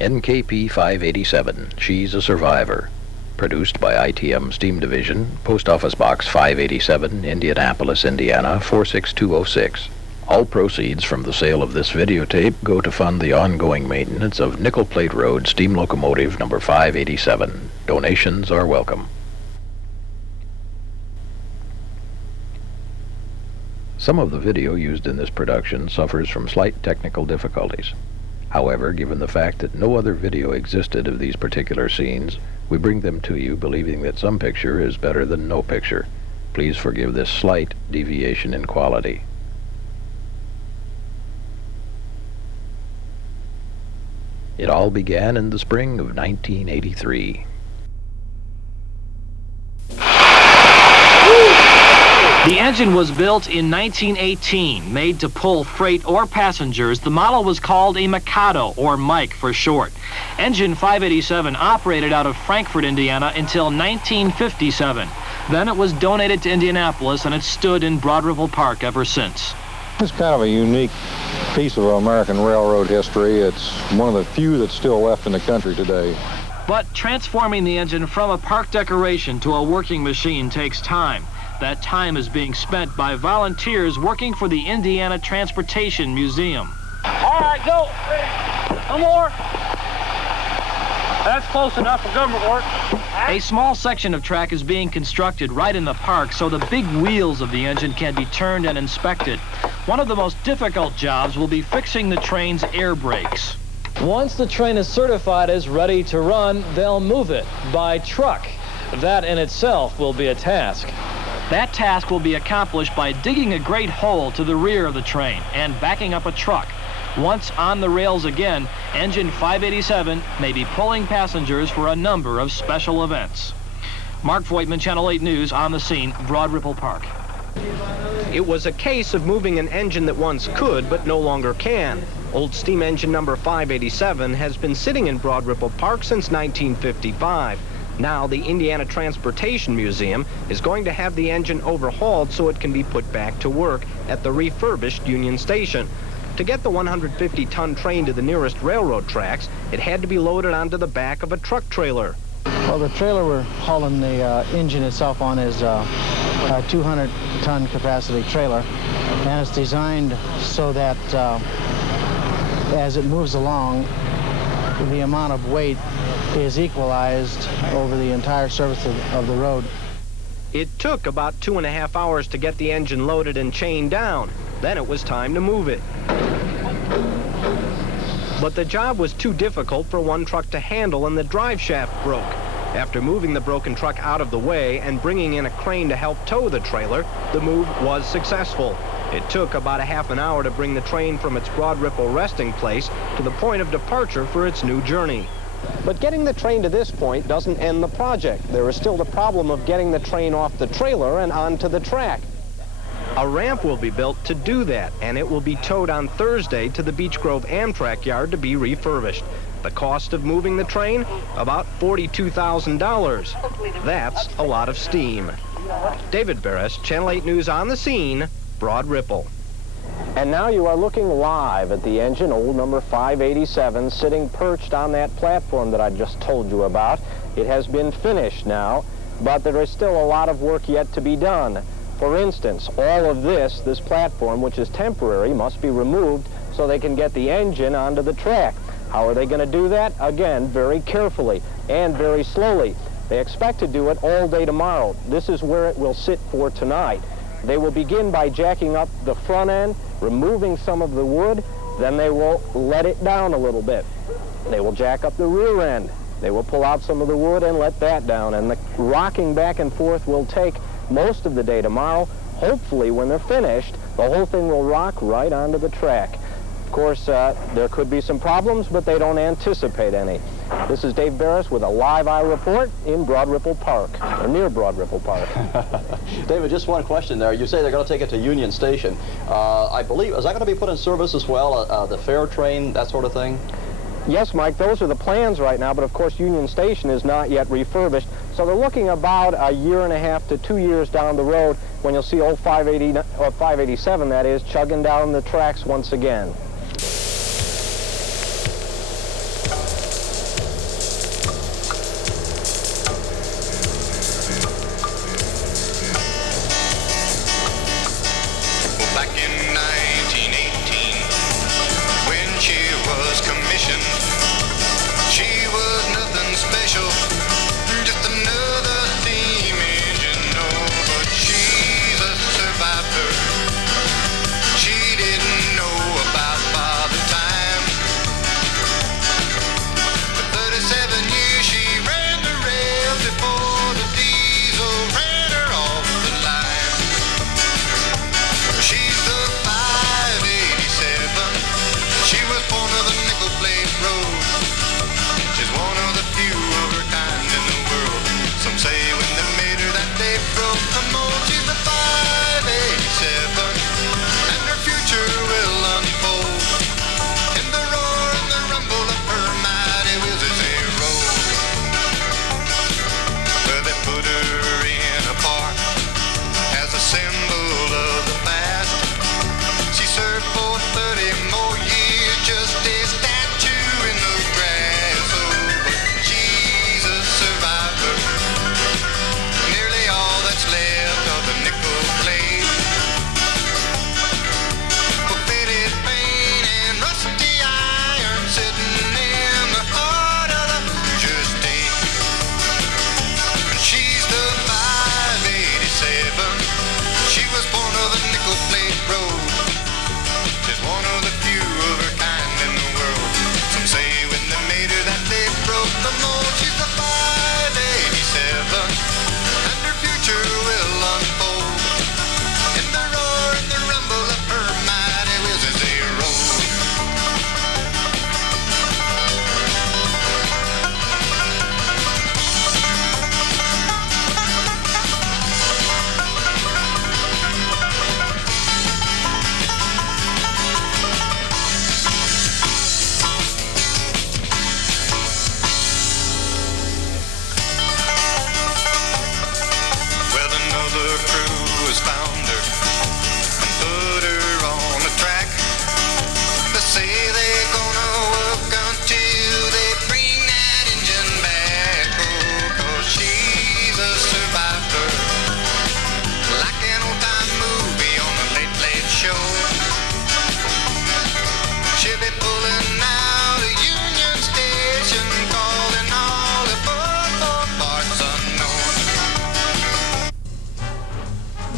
NKP 587, She's a Survivor. Produced by ITM Steam Division, Post Office Box 587, Indianapolis, Indiana 46206. All proceeds from the sale of this videotape go to fund the ongoing maintenance of Nickel Plate Road Steam Locomotive number 587. Donations are welcome. Some of the video used in this production suffers from slight technical difficulties. However, given the fact that no other video existed of these particular scenes, we bring them to you believing that some picture is better than no picture. Please forgive this slight deviation in quality. It all began in the spring of 1983. The engine was built in 1918, made to pull freight or passengers. The model was called a Mikado, or Mike for short. Engine 587 operated out of Frankfort, Indiana until 1957. Then it was donated to Indianapolis, and it stood in Broad Ripple Park ever since. It's kind of a unique piece of American railroad history. It's one of the few that's still left in the country today. But transforming the engine from a park decoration to a working machine takes time. That time is being spent by volunteers working for the Indiana Transportation Museum. All right, go. One more. That's close enough for government work. A small section of track is being constructed right in the park so the big wheels of the engine can be turned and inspected. One of the most difficult jobs will be fixing the train's air brakes. Once the train is certified as ready to run, they'll move it by truck. That in itself will be a task. That task will be accomplished by digging a great hole to the rear of the train and backing up a truck. Once on the rails again, Engine 587 may be pulling passengers for a number of special events. Mark Voigtman, Channel 8 News, on the scene, Broad Ripple Park. It was a case of moving an engine that once could but no longer can. Old steam engine number 587 has been sitting in Broad Ripple Park since 1955. Now, the Indiana Transportation Museum is going to have the engine overhauled so it can be put back to work at the refurbished Union Station. To get the 150-ton train to the nearest railroad tracks, it had to be loaded onto the back of a truck trailer. Well, the trailer we're hauling the engine itself on is a 200-ton capacity trailer, and it's designed so that as it moves along, the amount of weight is equalized over the entire surface of the road. It took about 2.5 hours to get the engine loaded and chained down. Then it was time to move it. But the job was too difficult for one truck to handle, and the drive shaft broke. After moving the broken truck out of the way and bringing in a crane to help tow the trailer, the move was successful. It took about a half an hour to bring the train from its Broad Ripple resting place to the point of departure for its new journey. But getting the train to this point doesn't end the project. There is still the problem of getting the train off the trailer and onto the track. A ramp will be built to do that, and it will be towed on Thursday to the Beech Grove Amtrak yard to be refurbished. The cost of moving the train? About $42,000. That's a lot of steam. David Barris, Channel 8 News on the scene, Broad Ripple. And now you are looking live at the engine, old number 587, sitting perched on that platform that I just told you about. It has been finished now, but there is still a lot of work yet to be done. For instance, all of this platform, which is temporary, must be removed so they can get the engine onto the track. How are they going to do that? Again, very carefully and very slowly. They expect to do it all day tomorrow. This is where it will sit for tonight. They will begin by jacking up the front end, removing some of the wood, then they will let it down a little bit. They will jack up the rear end. They will pull out some of the wood and let that down, and the rocking back and forth will take most of the day tomorrow. Hopefully, when they're finished, the whole thing will rock right onto the track. Of course, there could be some problems, but they don't anticipate any. This is Dave Barris with a live eye report in Broad Ripple Park, or near Broad Ripple Park. David, just one question there. You say they're going to take it to Union Station. I believe, is that going to be put in service as well, the fare train, that sort of thing? Yes, Mike, those are the plans right now, but of course Union Station is not yet refurbished, so they're looking about a year and a half to 2 years down the road when you'll see old 587, that is, chugging down the tracks once again.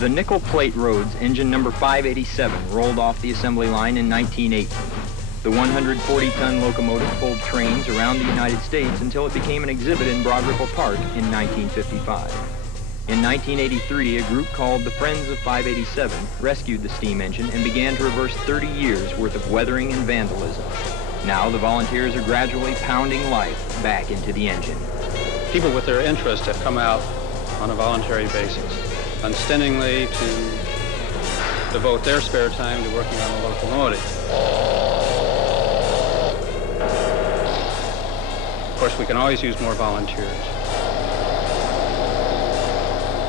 The nickel plate roads engine number 587 rolled off the assembly line in 1980. The 140-ton locomotive pulled trains around the United States until it became an exhibit in Broad Ripple Park in 1955. In 1983, a group called the Friends of 587 rescued the steam engine and began to reverse 30 years' worth of weathering and vandalism. Now the volunteers are gradually pounding life back into the engine. People with their interest have come out on a voluntary basis, unstintingly to devote their spare time to working on the locomotive. Of course, we can always use more volunteers.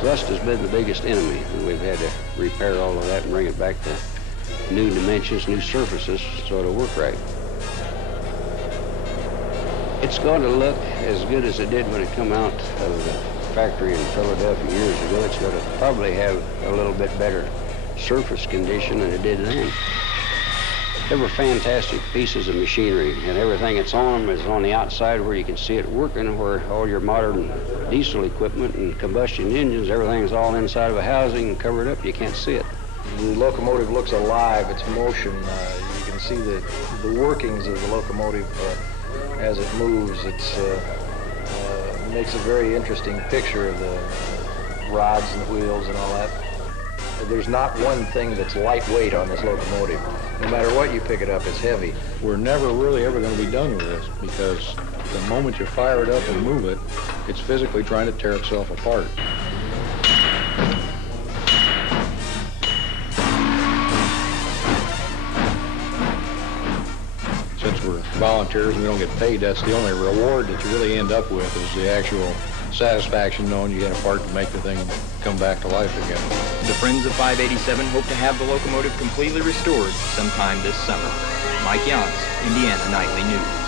Rust has been the biggest enemy, and we've had to repair all of that and bring it back to new dimensions, new surfaces, so it'll work right. It's going to look as good as it did when it come out of the factory in Philadelphia years ago. It's going to probably have a little bit better surface condition than it did then. They were fantastic pieces of machinery, and everything that's on them is on the outside where you can see it working, where all your modern diesel equipment and combustion engines, everything's all inside of a housing and covered up. You can't see it. The locomotive looks alive. It's motion. You can see the workings of the locomotive as it moves. It's makes a very interesting picture of the rods and the wheels and all that. There's not one thing that's lightweight on this locomotive. No matter what you pick it up, it's heavy. We're never really ever going to be done with this, because the moment you fire it up and move it, it's physically trying to tear itself apart. Since we're volunteers and we don't get paid, that's the only reward that you really end up with, is the actual satisfaction knowing you had a part to make the thing come back to life again. The Friends of 587 hope to have the locomotive completely restored sometime this summer. Mike Yance, Indiana Nightly News.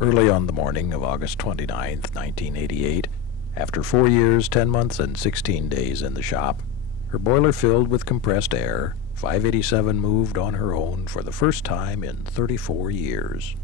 Early on the morning of August 29, 1988, After 4 years, 10 months, and 16 days in the shop, her boiler filled with compressed air, 587 moved on her own for the first time in 34 years.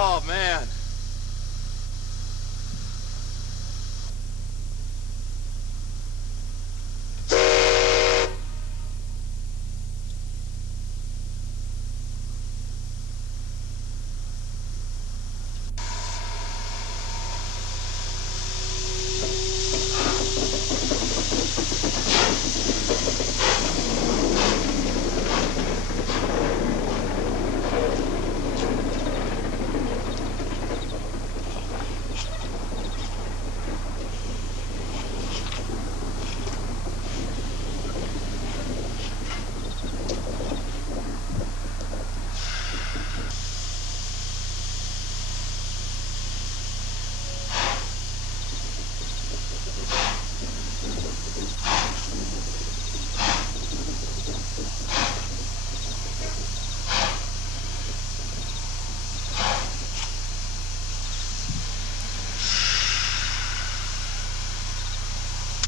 Oh, man.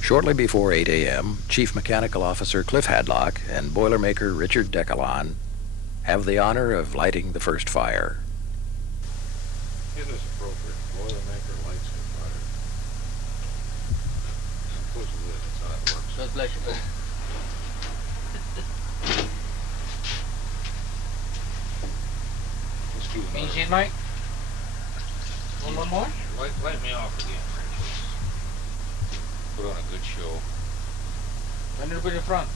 Shortly before 8 a.m., Chief Mechanical Officer Cliff Hadlock and Boilermaker Richard Decalon have the honor of lighting the first fire. Isn't this appropriate? Boilermaker lights the fire. Supposedly that's how it works. God bless you. Excuse me. Can you see it, Mike? One more? Light me off again, Rachel. Put on a good show. When did you put it front?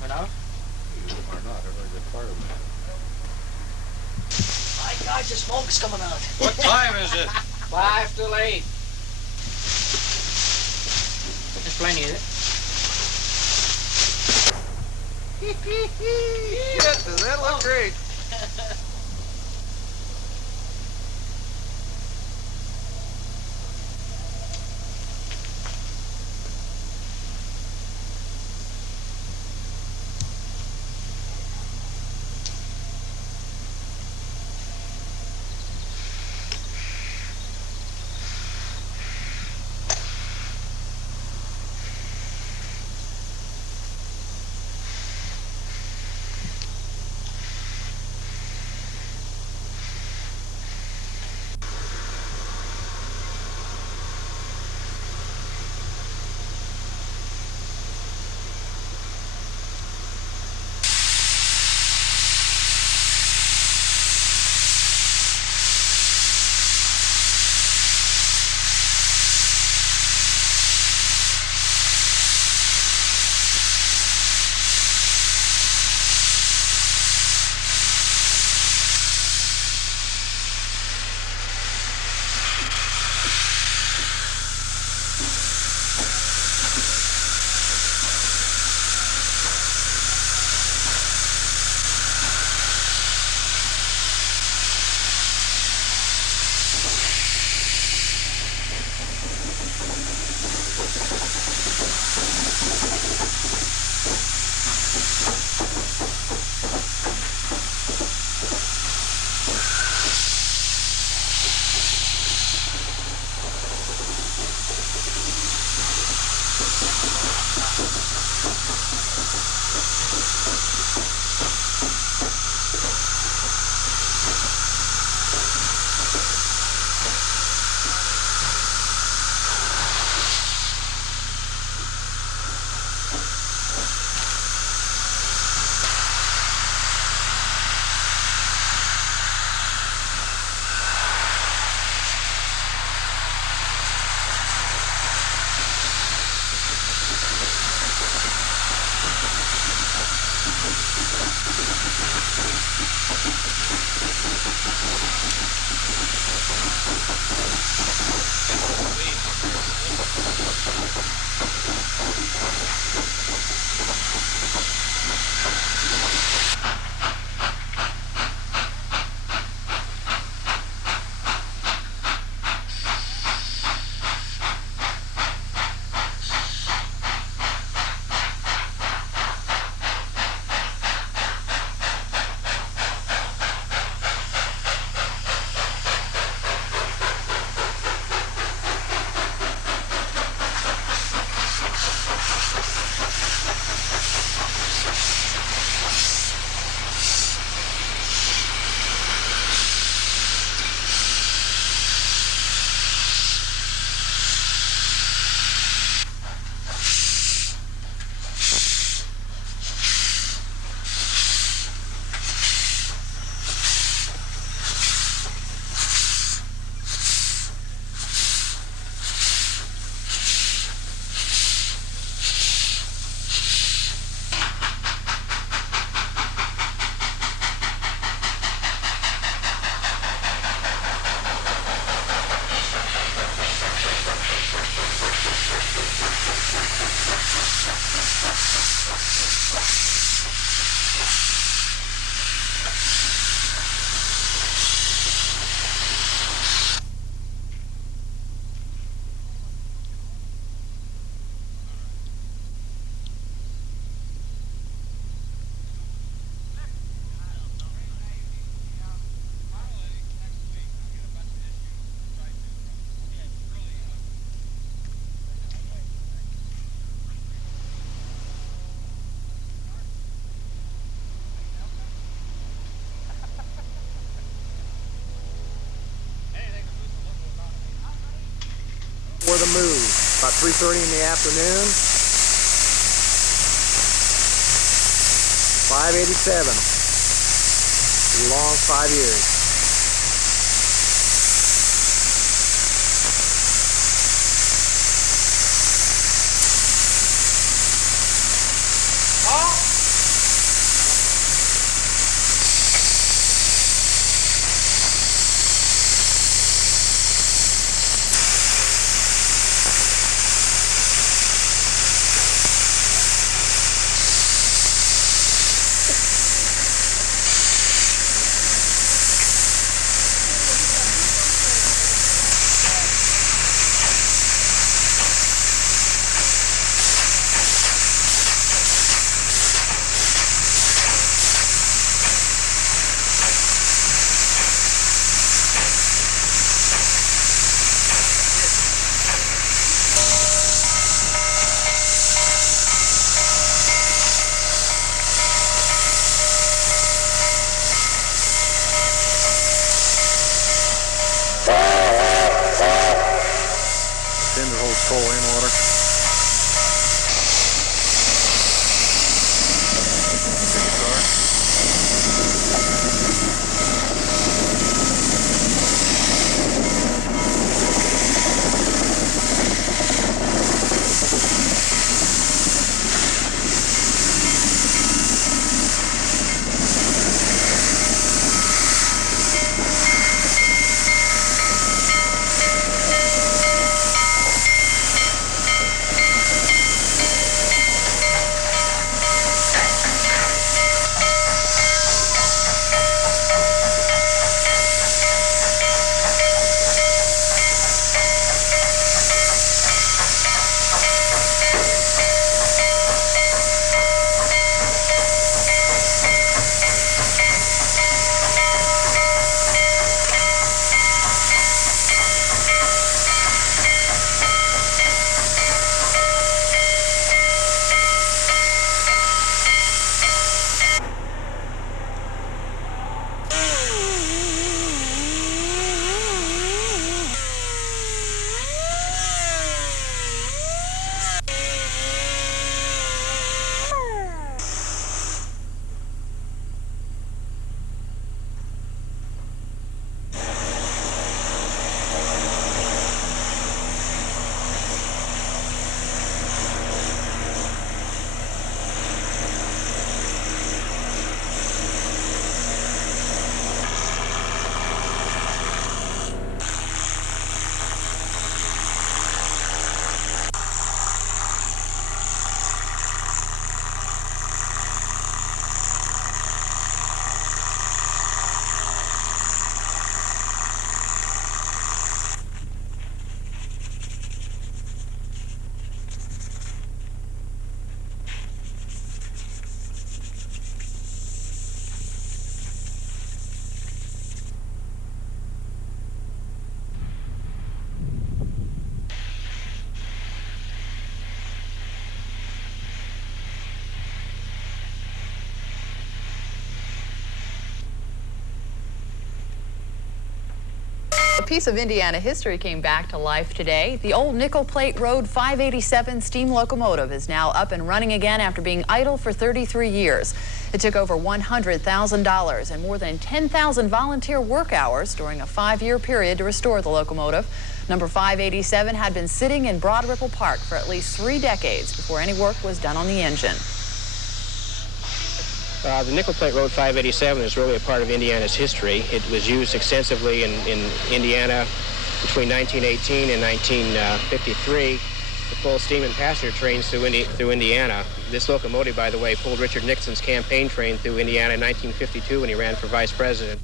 Went out? You are not a very good fireman. My God, the smoke's coming out. What time is it? 5 till 8. There's plenty, is it? Does that look great? For the move, about 3:30 in the afternoon. 587. A long 5 years. Cinder holds coal and water. piece of Indiana history came back to life today. The old nickel plate road 587 steam locomotive is now up and running again after being idle for 33 years. It took over $100,000 and more than 10,000 volunteer work hours during a 5-year period to restore the locomotive. Number 587 had been sitting in Broad Ripple Park for at least 3 decades before any work was done on the engine. The nickel plate road 587 is really a part of Indiana's history. It was used extensively in Indiana between 1918 and 1953 to pull steam and passenger trains through Indiana. This locomotive, by the way, pulled Richard Nixon's campaign train through Indiana in 1952 when he ran for vice president.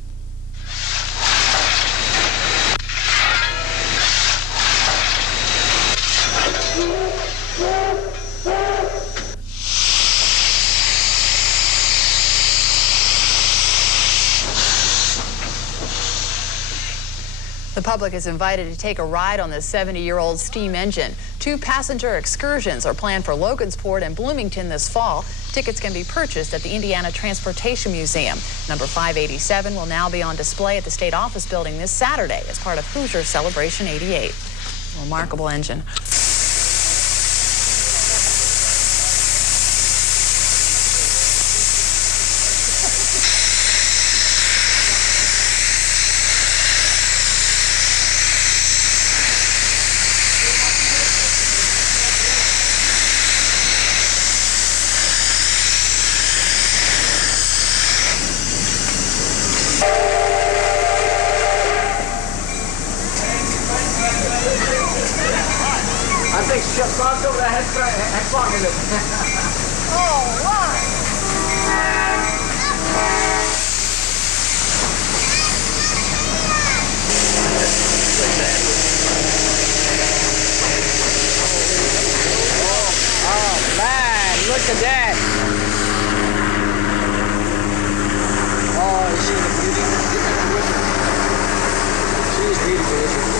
The public is invited to take a ride on this 70-year-old steam engine. 2 passenger excursions are planned for Logansport and Bloomington this fall. Tickets can be purchased at the Indiana Transportation Museum. Number 587 will now be on display at the State Office Building this Saturday as part of Hoosier Celebration 88. Remarkable engine. Look at that. Oh, is she a beauty? She's beautiful, isn't she?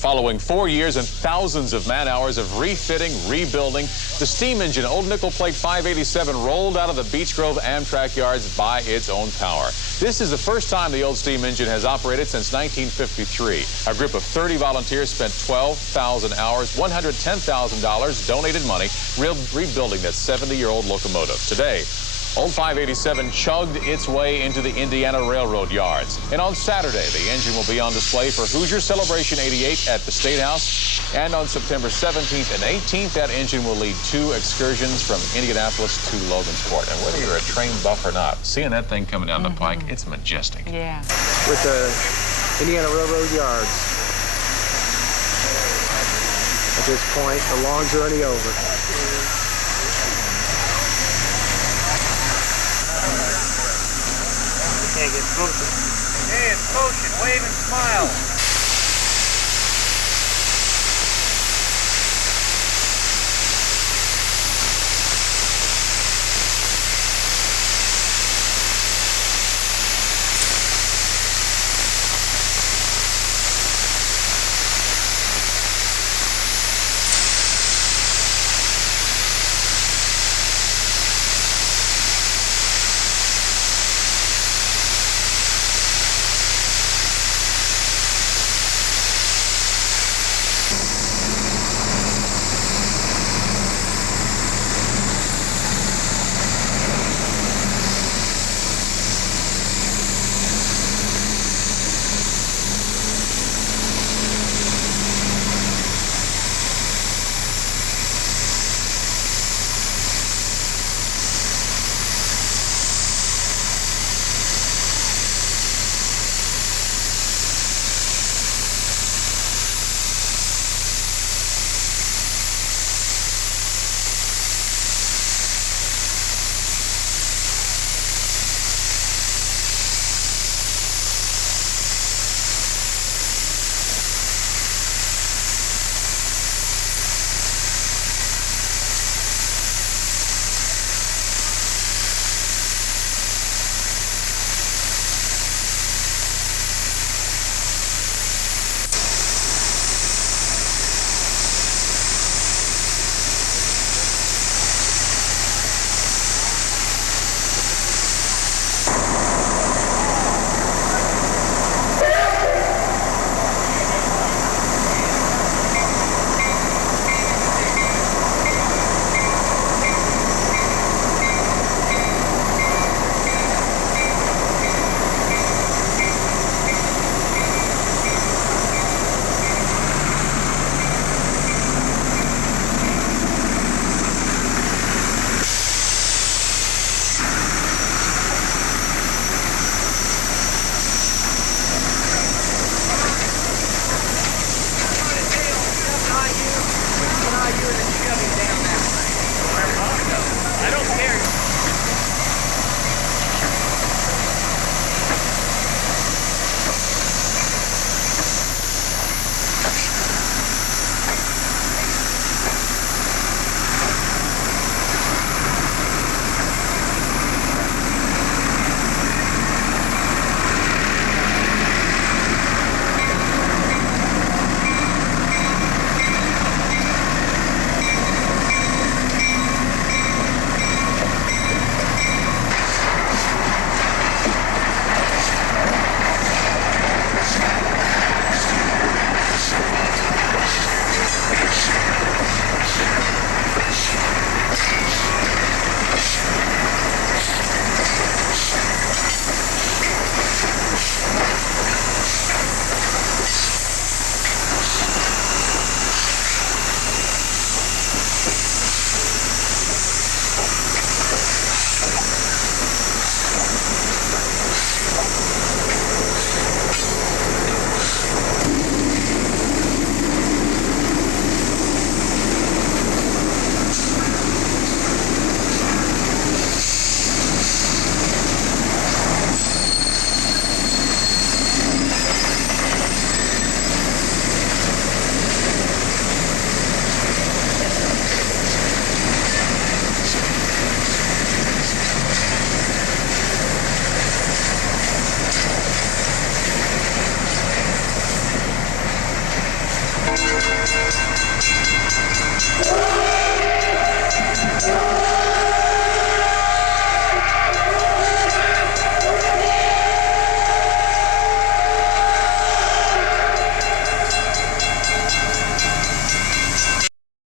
Following 4 years and thousands of man-hours of refitting, rebuilding, the steam engine Old Nickel Plate 587 rolled out of the Beech Grove Amtrak yards by its own power. This is the first time the old steam engine has operated since 1953. A group of 30 volunteers spent 12,000 hours, $110,000 donated money, rebuilding that 70-year-old locomotive. Today, Old 587 chugged its way into the Indiana Railroad yards. And on Saturday, the engine will be on display for Hoosier Celebration 88 at the State House. And on September 17th and 18th, that engine will lead 2 excursions from Indianapolis to Logansport. And whether you're a train buff or not, seeing that thing coming down the pike, it's majestic. Yeah. With the Indiana Railroad yards. At this point, a long journey over. Can't get closer. Hey, it's Motion. Wave and smile.